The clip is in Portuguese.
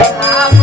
vai amar.